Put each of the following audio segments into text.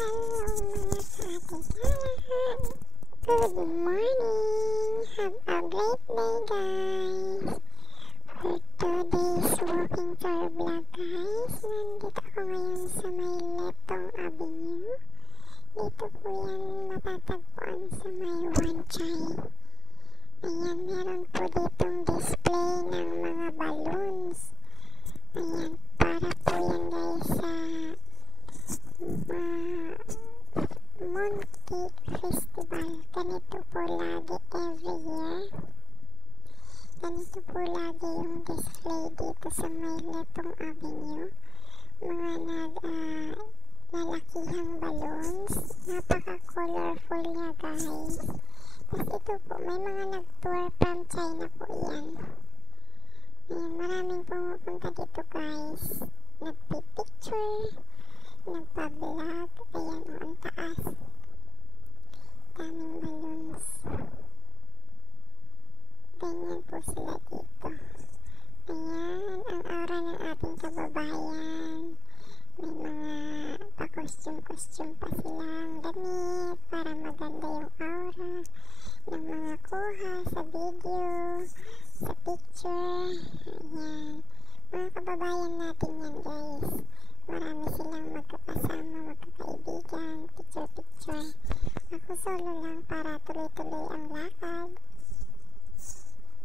Good morning! Have a great day, guys! For today's walking tour vlog, guys, nandito ako ngayon sa may Letong Avenue. Dito po yan matatagpuan sa may Wanchay. Ayan, meron po ditong display ng mga balloons. Ayan, para po yan, guys, sa Mooncake Festival. Ganito po lagi every year. Ganito po lagi yung display dito sa may Letong Avenue. Mga lalakihang balloons. Napaka-colorful niya, guys. Tapos ito po, may mga nag-tour from China po yan. Ayan, maraming pumupunta dito, guys. Nagpipicture, nagpa-vlog. Ayan, o, ang taas. Daming balloons. Ganyan po sila dito. Ayan, ang aura ng ating kababayan. May mga pa-costume-costume pa silang damit para maganda yung aura ng mga kuha sa video, sa picture. Ayan, mga kababayan natin yan, guys. Marami silang magkakasama, magkakaibigan, picture-picture. Ako solo lang para tuloy-tuloy ang lakad.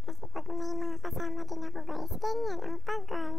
Kasi pag may mga kasama din ako, guys, ganyan ang tagal.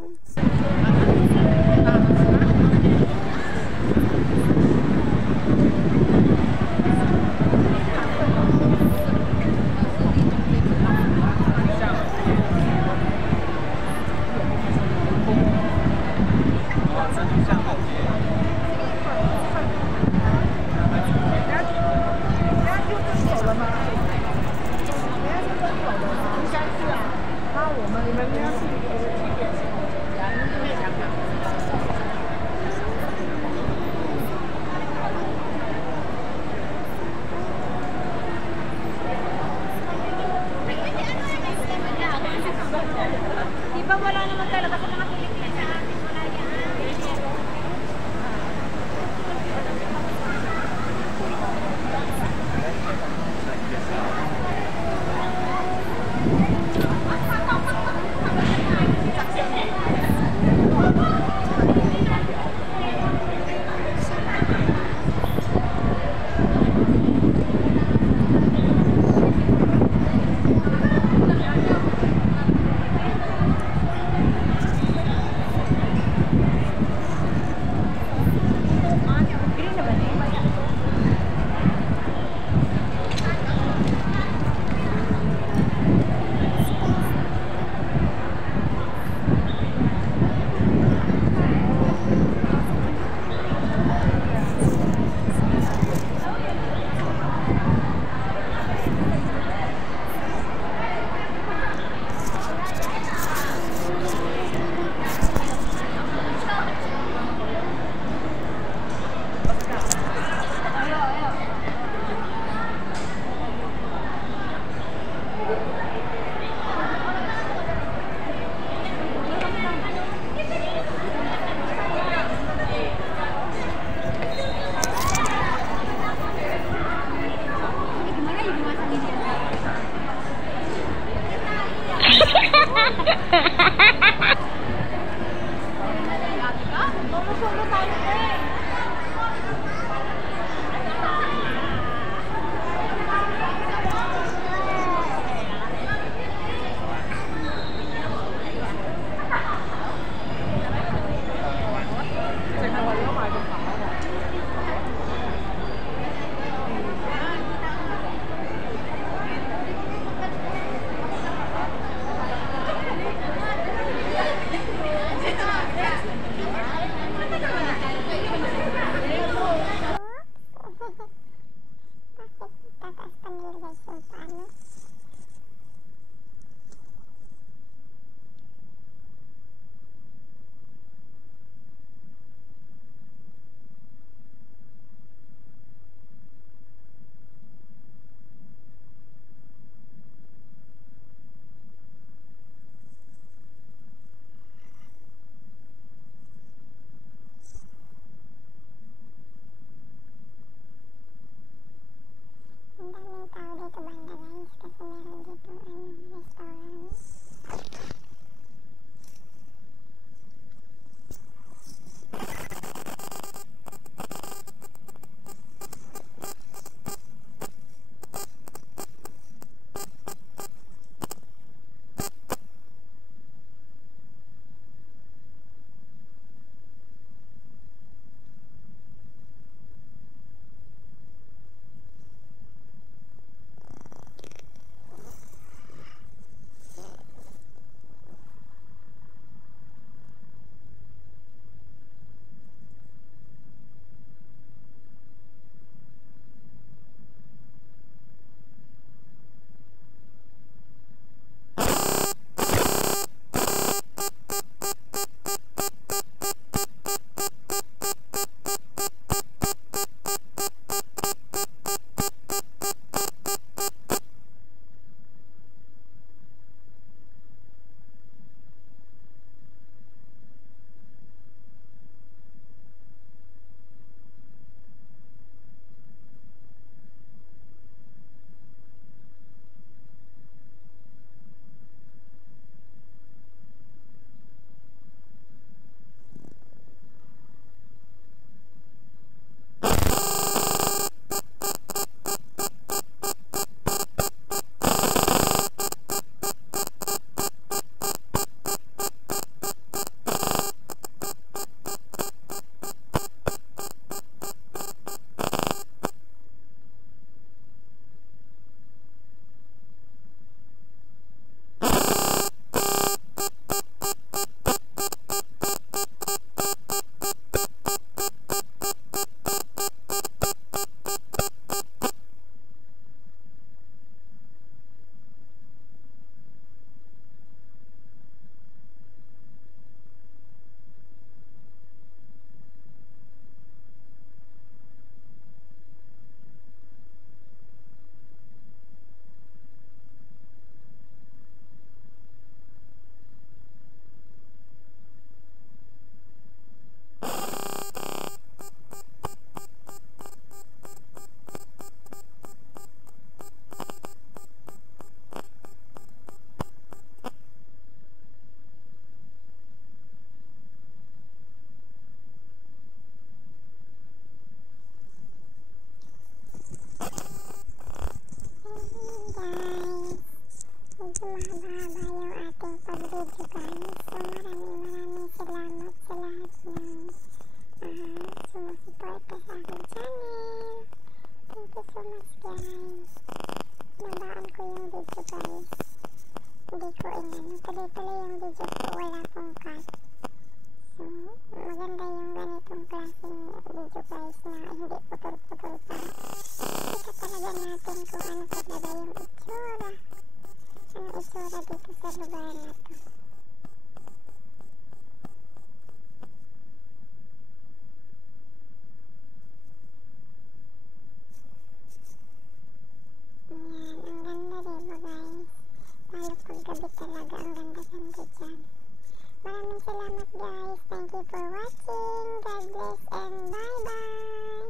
itsura dito sa lugar na to. Ayan, ang ganda diba guys? Lalo pag gabi talaga, ang ganda-ganda dyan. Maraming salamat guys. Thank you for watching. God bless and bye-bye.